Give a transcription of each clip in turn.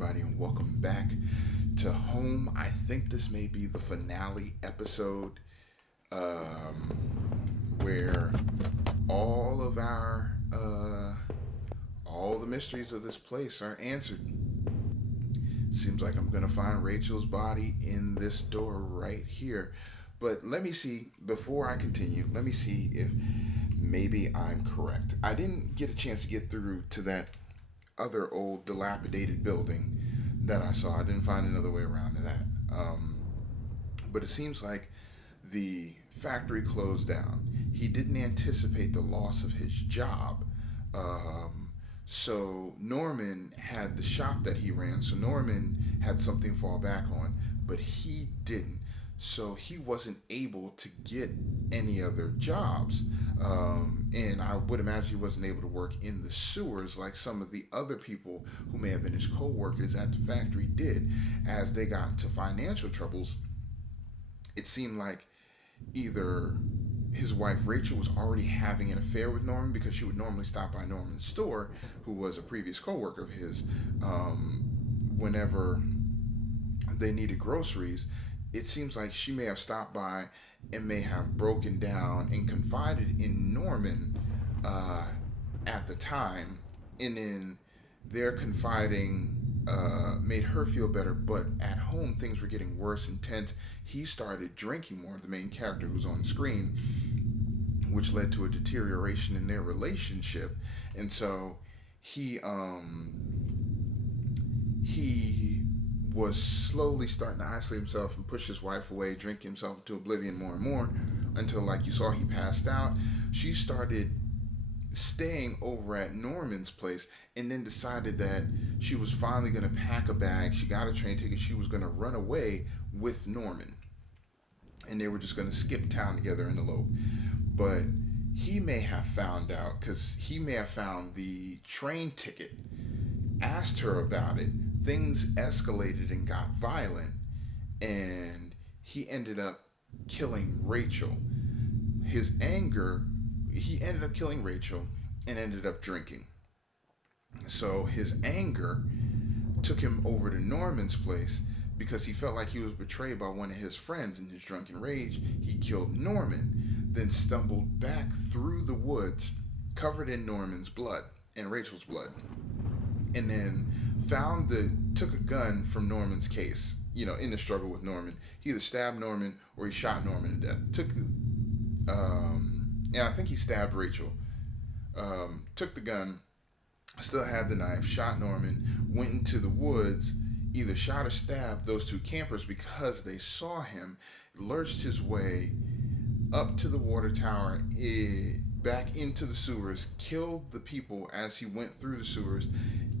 everybody, and welcome back to Home. I think this may be the finale episode where all of all the mysteries of this place are answered. Seems like I'm going to find Rachel's body in this door right here. But let me see, before I continue, let me see if maybe I'm correct. I didn't get a chance to get through to that other old dilapidated building that I saw. I didn't find another way around to that. But it seems like the factory closed down. He didn't anticipate the loss of his job. So Norman had the shop that he ran. So Norman had something to fall back on, but he didn't. So he wasn't able to get any other jobs. And I would imagine he wasn't able to work in the sewers like some of the other people who may have been his co-workers at the factory did. As they got into financial troubles, it seemed like either his wife Rachel was already having an affair with Norman, because she would normally stop by Norman's store, who was a previous co-worker of his, whenever they needed groceries. It seems like she may have stopped by and may have broken down and confided in Norman at the time, and then their confiding made her feel better. But at home, things were getting worse and tense. He started drinking more, the main character who's on screen, which led to a deterioration in their relationship. And so he was slowly starting to isolate himself and push his wife away, drink himself into oblivion more and more, until, like you saw, he passed out. She started staying over at Norman's place, and then decided that she was finally going to pack a bag. She got a train ticket. She was going to run away with Norman, and they were just going to skip town together and elope. But he may have found out, because he may have found the train ticket, asked her about it. Things escalated and got violent, and he ended up killing Rachel. His anger, he ended up killing Rachel and ended up drinking. So his anger took him over to Norman's place, because he felt like he was betrayed by one of his friends. In his drunken rage, he killed Norman, then stumbled back through the woods covered in Norman's blood and Rachel's blood, and then took a gun from Norman's case, in the struggle with Norman. He either stabbed Norman or he shot Norman to death. And I think he stabbed Rachel. Took the gun, still had the knife, shot Norman, went into the woods, either shot or stabbed those two campers because they saw him, lurched his way up to the water tower, back into the sewers, killed the people as he went through the sewers,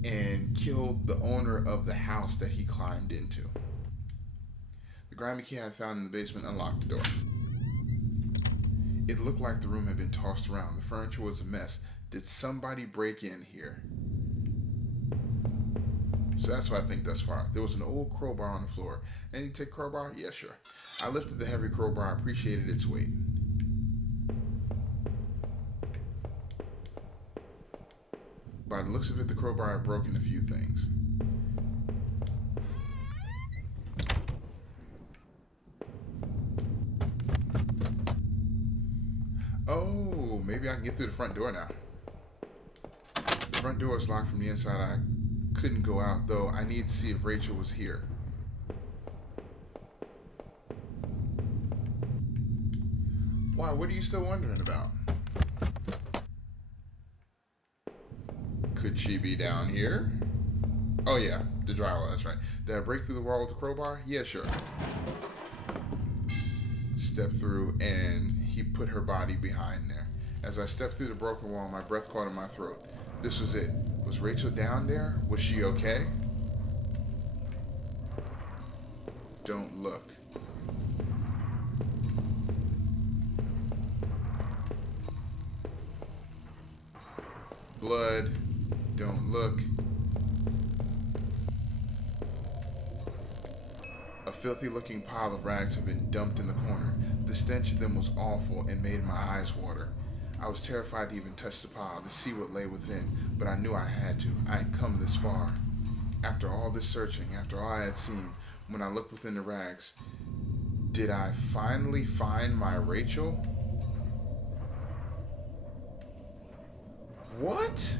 and killed the owner of the house that he climbed into. The grimy key I found in the basement unlocked the door. It looked like the room had been tossed around. The furniture was a mess. Did somebody break in here? So that's what I think thus far. There was an old crowbar on the floor. And you take crowbar? Yeah, sure. I lifted the heavy crowbar. I appreciated its weight. By the looks of it, the crowbar had broken a few things. Oh, maybe I can get through the front door now. The front door is locked from the inside. I couldn't go out, though. I need to see if Rachel was here. Why, what are you still wondering about? Could she be down here? Oh yeah, the drywall, that's right. Did I break through the wall with the crowbar? Yeah, sure. Stepped through, and he put her body behind there. As I stepped through the broken wall, my breath caught in my throat. This was it. Was Rachel down there? Was she okay? Don't look. Blood. Don't look. A filthy looking pile of rags had been dumped in the corner. The stench of them was awful and made my eyes water. I was terrified to even touch the pile, to see what lay within, but I knew I had to. I had come this far. After all this searching, after all I had seen, when I looked within the rags, did I finally find my Rachel? What?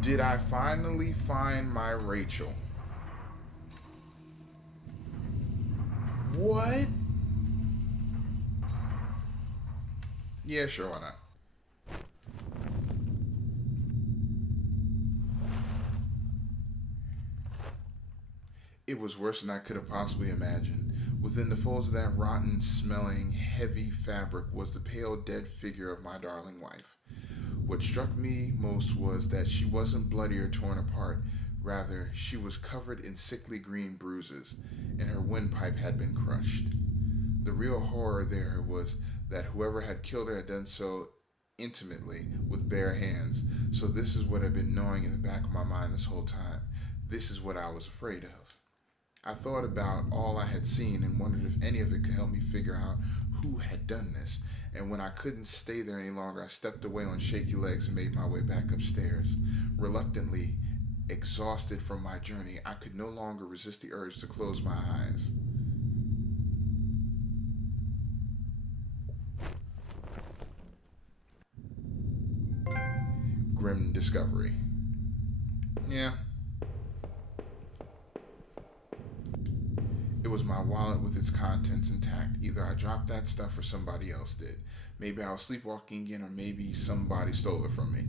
Did I finally find my Rachel? What? Yeah, sure, why not? It was worse than I could have possibly imagined. Within the folds of that rotten smelling, heavy fabric was the pale, dead figure of my darling wife. What struck me most was that she wasn't bloody or torn apart. Rather, she was covered in sickly green bruises, and her windpipe had been crushed. The real horror there was that whoever had killed her had done so intimately, with bare hands. So this is what had been gnawing in the back of my mind this whole time. This is what I was afraid of. I thought about all I had seen and wondered if any of it could help me figure out who had done this. And when I couldn't stay there any longer, I stepped away on shaky legs and made my way back upstairs. Reluctantly, exhausted from my journey, I could no longer resist the urge to close my eyes. Grim discovery. Yeah, it was my wallet with its contents intact. Either I dropped that stuff or somebody else did. Maybe I was sleepwalking again, or maybe somebody stole it from me.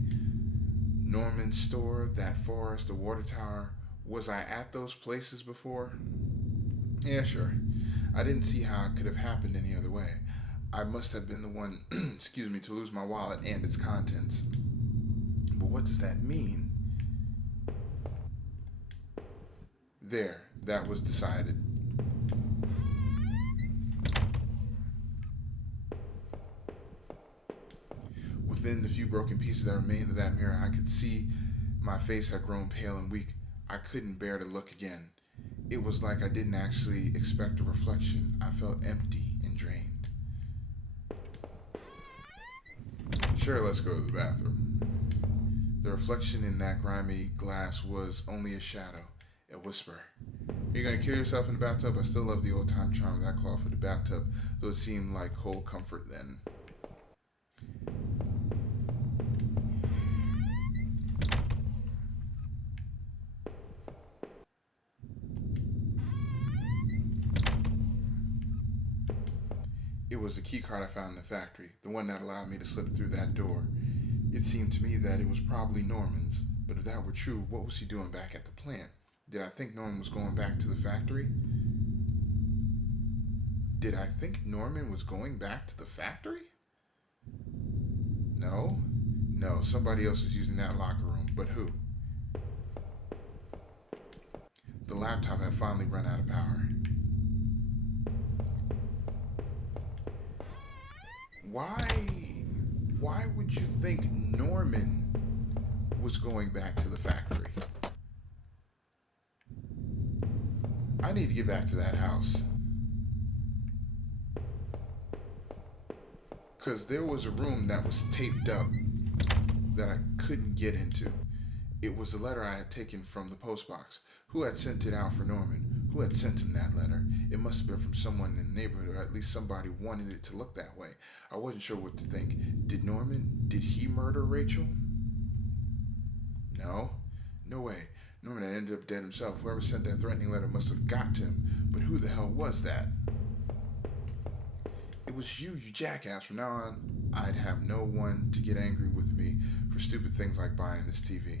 Norman's store, that forest, the water tower. Was I at those places before? Yeah, sure. I didn't see how it could have happened any other way. I must have been the one, excuse me, to lose my wallet and its contents. But what does that mean? There, that was decided. Within the few broken pieces that remained of that mirror, I could see my face had grown pale and weak. I couldn't bear to look again. It was like I didn't actually expect a reflection. I felt empty and drained. Sure, let's go to the bathroom. The reflection in that grimy glass was only a shadow, a whisper. Are you gonna kill yourself in the bathtub? I still love the old time charm of that cloth for the bathtub, though it seemed like cold comfort then. It was the key card I found in the factory, the one that allowed me to slip through that door. It seemed to me that it was probably Norman's, but if that were true, what was he doing back at the plant? Did I think Norman was going back to the factory? Did I think Norman was going back to the factory? No. No, somebody else was using that locker room, but who? The laptop had finally run out of power. Why why would you think Norman was going back to the factory? I need to get back to that house. Because there was a room that was taped up that I couldn't get into. It was a letter I had taken from the postbox. Who had sent it out for Norman? Who had sent him that letter? It must have been from someone in the neighborhood, or at least somebody wanted it to look that way. I wasn't sure what to think. Did he murder Rachel? No. No way. Norman had ended up dead himself. Whoever sent that threatening letter must have got to him. But who the hell was that? It was you, you jackass. From now on, I'd have no one to get angry with me for stupid things like buying this TV.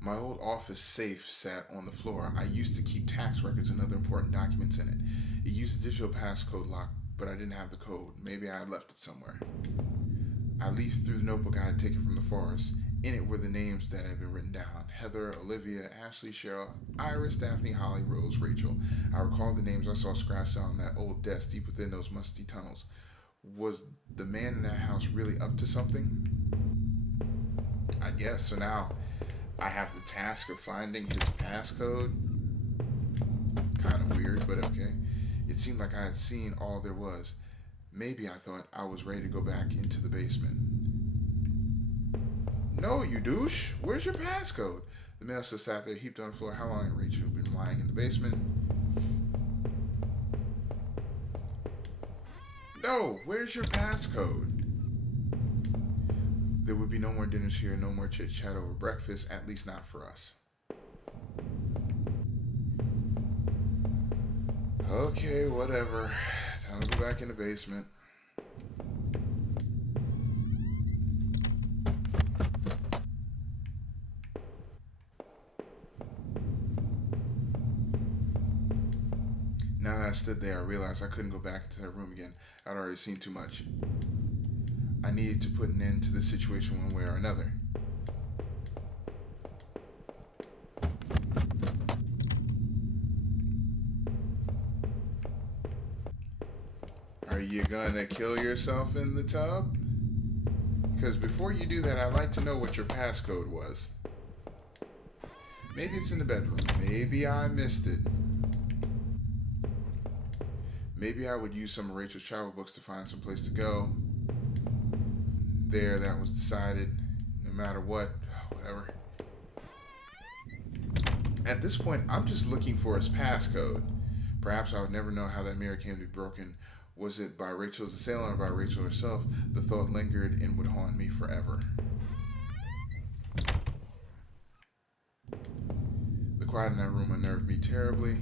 My old office safe sat on the floor. I used to keep tax records and other important documents in it. It used a digital passcode lock, but I didn't have the code. Maybe I had left it somewhere. I leafed through the notebook I had taken from the forest. In it were the names that had been written down: Heather, Olivia, Ashley, Cheryl, Iris, Daphne, Holly, Rose, Rachel. I recalled the names I saw scratched on that old desk deep within those musty tunnels. Was the man in that house really up to something? I guess. So now I have the task of finding his passcode. Kind of weird, but okay. It seemed like I had seen all there was. Maybe I thought I was ready to go back into the basement. No, you douche. Where's your passcode? The male still sat there, heaped on the floor. How long had Rachel been lying in the basement? No, where's your passcode? There would be no more dinners here, no more chit chat over breakfast, at least not for us. Okay, whatever. Time to go back in the basement. Now that I stood there, I realized I couldn't go back into that room again. I'd already seen too much. I needed to put an end to the situation one way or another. Are you gonna kill yourself in the tub? Because before you do that, I'd like to know what your passcode was. Maybe it's in the bedroom. Maybe I missed it. Maybe I would use some of Rachel's travel books to find some place to go. There, that was decided. No matter what, whatever. At this point, I'm just looking for his passcode. Perhaps I would never know how that mirror came to be broken. Was it by Rachel's assailant or by Rachel herself? The thought lingered and would haunt me forever. The quiet in that room unnerved me terribly.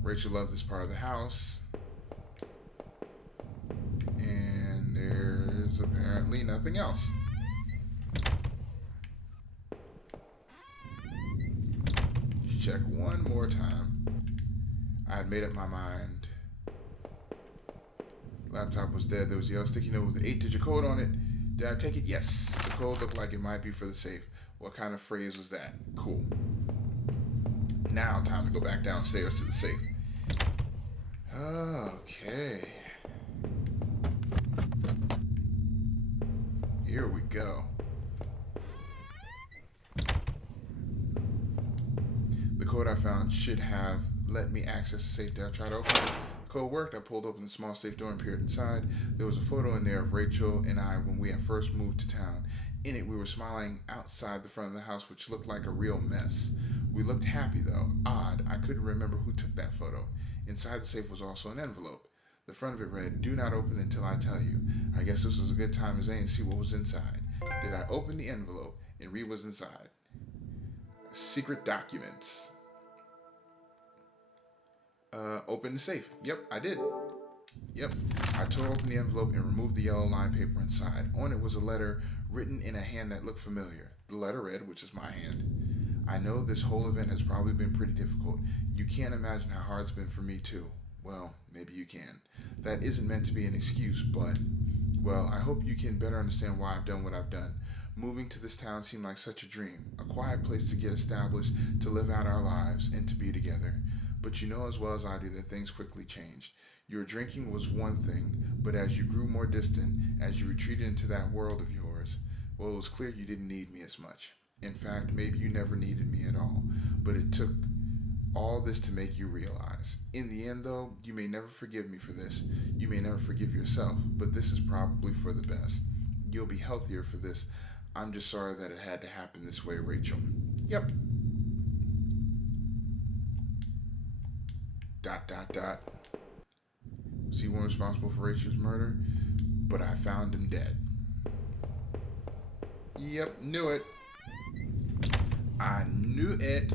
Rachel loved this part of the house. And there's apparently nothing else. Check one more time. I had made up my mind. Laptop was dead. There was a yellow sticky note with an 8-digit code on it. Did I take it? Yes. The code looked like it might be for the safe. What kind of phrase was that? Cool. Now time to go back downstairs to the safe. Okay. Here we go. The code I found should have let me access the safe that I tried to open. The code worked. I pulled open the small safe door and peered inside. There was a photo in there of Rachel and I when we had first moved to town. In it, we were smiling outside the front of the house, which looked like a real mess. We looked happy, though. Odd, I couldn't remember who took that photo. Inside the safe was also an envelope. The front of it read, "Do not open until I tell you." I guess this was a good time as any to see what was inside. Did I open the envelope and read what's inside? Secret documents. Open the safe. Yep, I did. Yep. I tore open the envelope and removed the yellow lined paper inside. On it was a letter written in a hand that looked familiar. The letter read, which is my hand, "I know this whole event has probably been pretty difficult. You can't imagine how hard it's been for me too." Well, maybe you can. That isn't meant to be an excuse, but, well, I hope you can better understand why I've done what I've done. Moving to this town seemed like such a dream, a quiet place to get established, to live out our lives, and to be together. But you know as well as I do that things quickly changed. Your drinking was one thing, but as you grew more distant, as you retreated into that world of yours, well, it was clear you didn't need me as much. In fact, maybe you never needed me at all. But it took all this to make you realize. In the end, though, you may never forgive me for this. You may never forgive yourself, but this is probably for the best. You'll be healthier for this. I'm just sorry that it had to happen this way, Rachel. Yep. ... Was he one responsible for Rachel's murder? But I found him dead. Yep, knew it. I knew it.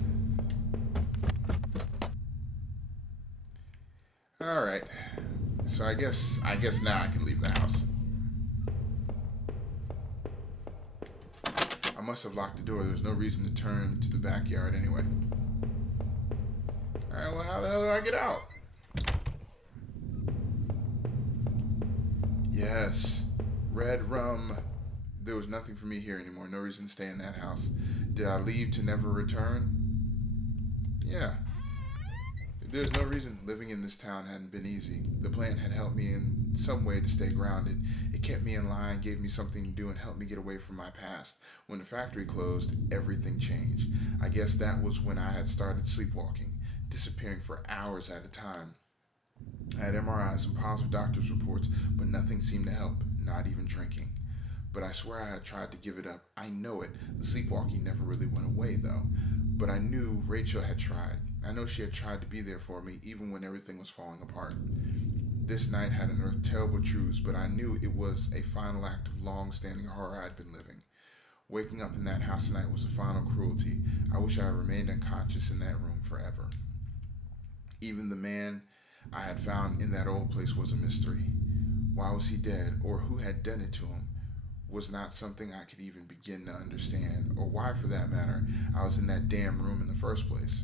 Alright. So I guess now I can leave the house. I must have locked the door. There was no reason to turn to the backyard anyway. Alright, well, how the hell do I get out? Yes. Red rum. There was nothing for me here anymore. No reason to stay in that house. Did I leave to never return? Yeah. There's no reason living in this town hadn't been easy. The plant had helped me in some way to stay grounded. It kept me in line, gave me something to do, and helped me get away from my past. When the factory closed, everything changed. I guess that was when I had started sleepwalking, disappearing for hours at a time. I had MRIs and positive doctor's reports, but nothing seemed to help, not even drinking. But I swear I had tried to give it up. I know it. The sleepwalking never really went away, though. But I knew Rachel had tried. I know she had tried to be there for me, even when everything was falling apart. This night had unearthed terrible truths, but I knew it was a final act of long standing horror I'd been living. Waking up in that house tonight was a final cruelty. I wish I had remained unconscious in that room forever. Even the man I had found in that old place was a mystery. Why was he dead, or who had done it to him, was not something I could even begin to understand, or why, for that matter, I was in that damn room in the first place.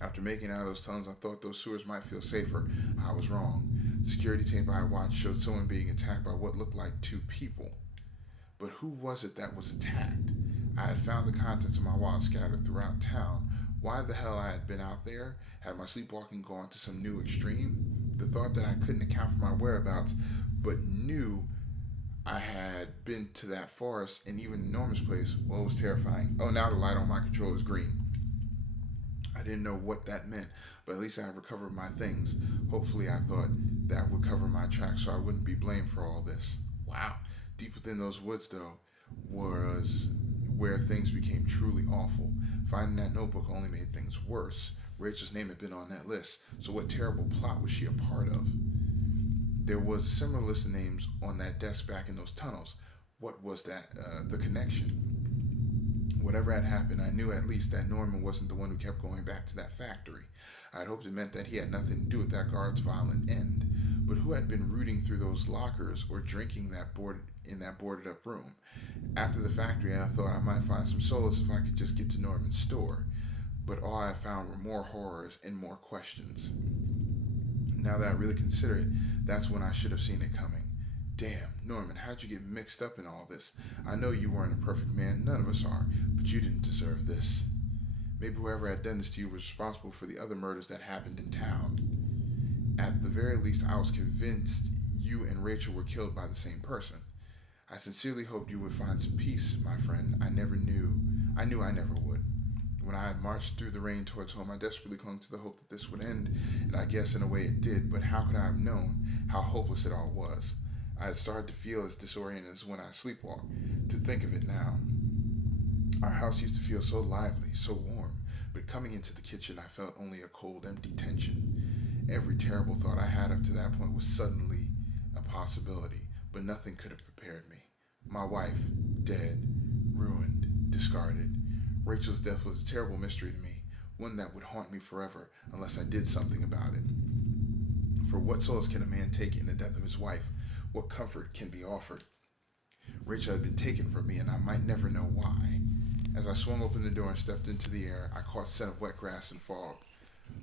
After making it out of those tunnels, I thought those sewers might feel safer. I was wrong. The security tape I watched showed someone being attacked by what looked like two people. But who was it that was attacked? I had found the contents of my wallet scattered throughout town. Why the hell I had been out there? Had my sleepwalking gone to some new extreme? The thought that I couldn't account for my whereabouts, but knew I had been to that forest and even enormous place, well, it was terrifying. Oh, now the light on my controller is green. I didn't know what that meant, but at least I had recovered my things. Hopefully, I thought that would cover my tracks so I wouldn't be blamed for all this. Wow. Deep within those woods, though, was where things became truly awful. Finding that notebook only made things worse. Rachel's name had been on that list, so what terrible plot was she a part of? There was a similar list of names on that desk back in those tunnels. What was that, the connection? Whatever had happened, I knew at least that Norman wasn't the one who kept going back to that factory. I had hoped it meant that he had nothing to do with that guard's violent end. But who had been rooting through those lockers or drinking in that boarded up room? After the factory, I thought I might find some solace if I could just get to Norman's store. But all I found were more horrors and more questions. Now that I really consider it, that's when I should have seen it coming. Damn, Norman, how'd you get mixed up in all this? I know you weren't a perfect man, none of us are, but you didn't deserve this. Maybe whoever had done this to you was responsible for the other murders that happened in town. At the very least, I was convinced you and Rachel were killed by the same person. I sincerely hoped you would find some peace, my friend. I knew I never would. When I had marched through the rain towards home, I desperately clung to the hope that this would end, and I guess in a way it did, but how could I have known how hopeless it all was? I had started to feel as disoriented as when I sleepwalked. To think of it now. Our house used to feel so lively, so warm, but coming into the kitchen I felt only a cold, empty tension. Every terrible thought I had up to that point was suddenly a possibility, but nothing could have prepared me. My wife, dead, ruined, discarded. Rachel's death was a terrible mystery to me, one that would haunt me forever unless I did something about it. For what solace can a man take in the death of his wife? What comfort can be offered? Rachel had been taken from me, and I might never know why. As I swung open the door and stepped into the air, I caught scent of wet grass and fog.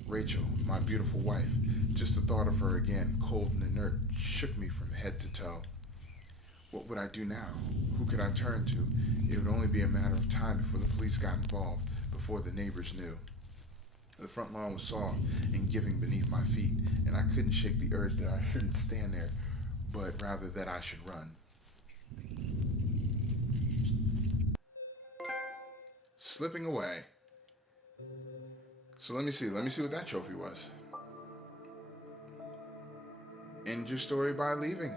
Rachel, my beautiful wife, just the thought of her again, cold and inert, shook me from head to toe. What would I do now? Who could I turn to? It would only be a matter of time before the police got involved, before the neighbors knew. The front lawn was soft and giving beneath my feet, and I couldn't shake the urge that I shouldn't stand there, but rather that I should run. Slipping away. So let me see what that trophy was. End your story by leaving.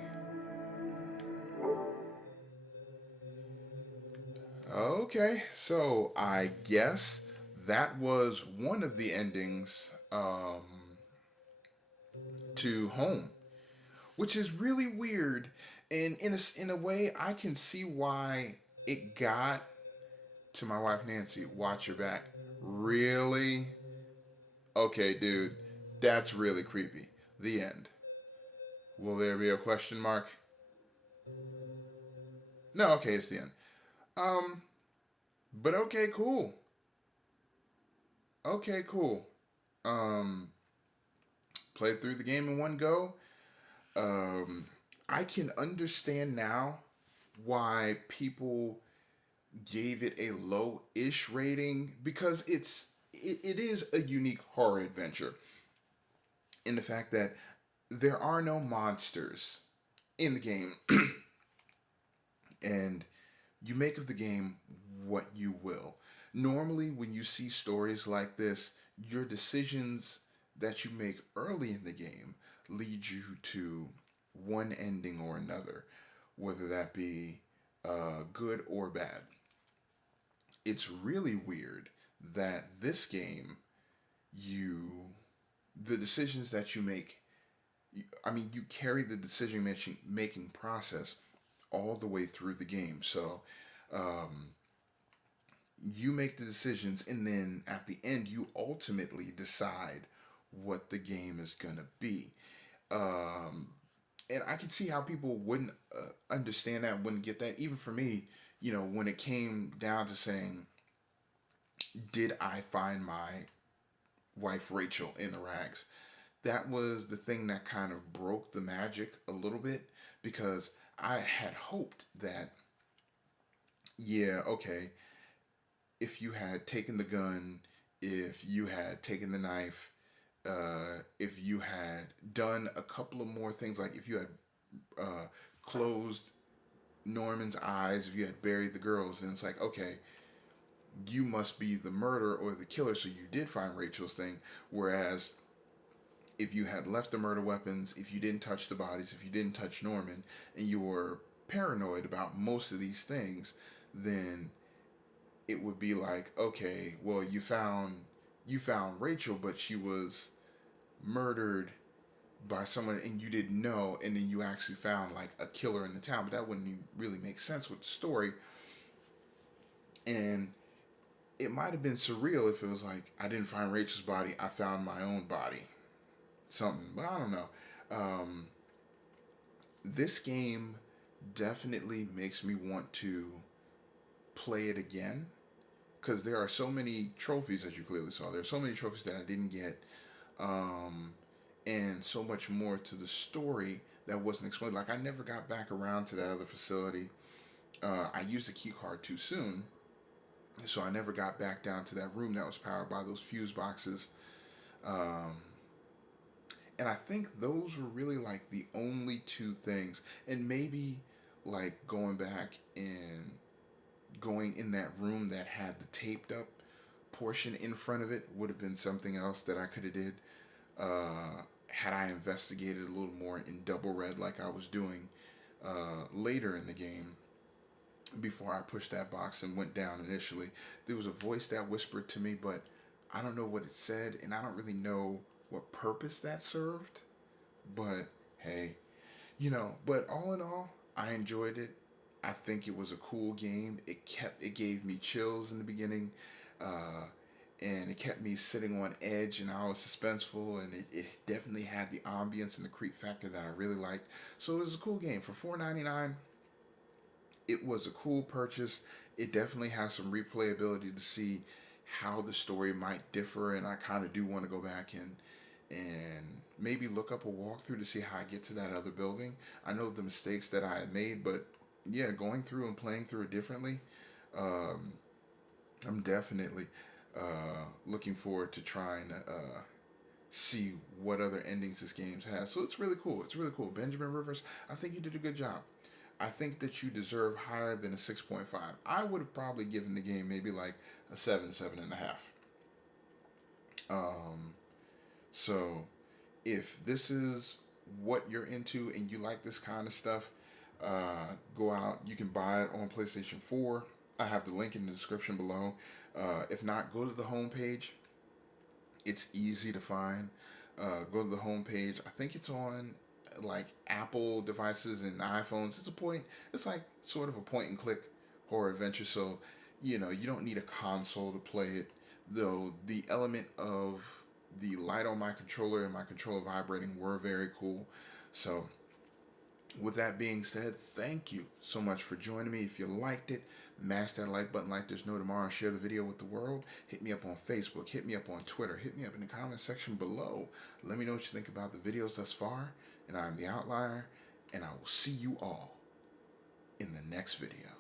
Okay, so I guess that was one of the endings to Home, which is really weird. And in a way, I can see why it got to my wife Nancy. Watch your back. Really? Okay, dude, that's really creepy. The end. Will there be a question mark? No, okay, it's the end. Um, but okay, cool. Okay, cool. Um, Played through the game in one go. Um, I can understand now why people gave it a low-ish rating because it is a unique horror adventure in the fact that there are no monsters in the game, and you make of the game what you will. Normally, when you see stories like this, your decisions that you make early in the game lead you to one ending or another, whether that be good or bad. It's really weird that this game, you, the decisions that you make, I mean, you carry the decision making process all the way through the game. So, um, you make the decisions, and then at the end, you ultimately decide what the game is gonna be. Um, and I can see how people wouldn't understand that, wouldn't get that. Even for me, when it came down to saying, did I find my wife Rachel in the rags? That was the thing that kind of broke the magic a little bit, because I had hoped that, yeah, okay, if you had taken the gun, if you had taken the knife, if you had done a couple of more things, like if you had closed Norman's eyes, if you had buried the girls, then it's like, okay, you must be the murderer or the killer, so you did find Rachel's thing. Whereas if you had left the murder weapons, if you didn't touch the bodies, if you didn't touch Norman, and you were paranoid about most of these things, then it would be like, okay, well, you found Rachel, but she was murdered by someone and you didn't know, and then you actually found like a killer in the town. But that wouldn't even really make sense with the story. And it might have been surreal if it was like, I didn't find Rachel's body, I found my own body, something. But I don't know. Um, this game definitely makes me want to play it again, because there are so many trophies, as you clearly saw. There are so many trophies that I didn't get, um, and so much more to the story that wasn't explained. Like, I never got back around to that other facility. I used the key card too soon, so I never got back down to that room that was powered by those fuse boxes. Um, and I think those were really like the only two things. And maybe like going back and going in that room that had the taped up portion in front of it would have been something else that I could have did, had I investigated a little more in double red like I was doing later in the game, before I pushed that box and went down initially. There was a voice that whispered to me, but I don't know what it said, and I don't really know what purpose that served. But hey, but all in all, I enjoyed it. I think it was a cool game. It gave me chills in the beginning, uh, and it kept me sitting on edge, and I was suspenseful, and it definitely had the ambience and the creep factor that I really liked. So it was a cool game for $4.99. It was a cool purchase. It definitely has some replayability to see how the story might differ, and I kind of do want to go back and maybe look up a walkthrough to see how I get to that other building. I know the mistakes that I had made, but yeah, going through and playing through it differently, um, I'm definitely looking forward to trying to see what other endings this game has. So it's really cool. It's really cool. Benjamin Rivers, I think you did a good job. I think that you deserve higher than a 6.5. I would have probably given the game maybe like a 7, 7.5. Um, so if this is what you're into and you like this kind of stuff, go out. You can buy it on PlayStation 4. I have the link in the description below. If not, go to the homepage. It's easy to find. Go to the homepage. I think it's on like Apple devices and iPhones. It's like sort of a point and click horror adventure. So, you don't need a console to play it. Though the element of the light on my controller and my controller vibrating were very cool. So, with that being said, thank you so much for joining me. If you liked it, mash that like button like there's no tomorrow and share the video with the world. Hit me up on Facebook, hit me up on Twitter, hit me up in the comment section below. Let me know what you think about the videos thus far. And I'm The Outlier, and I will see you all in the next video.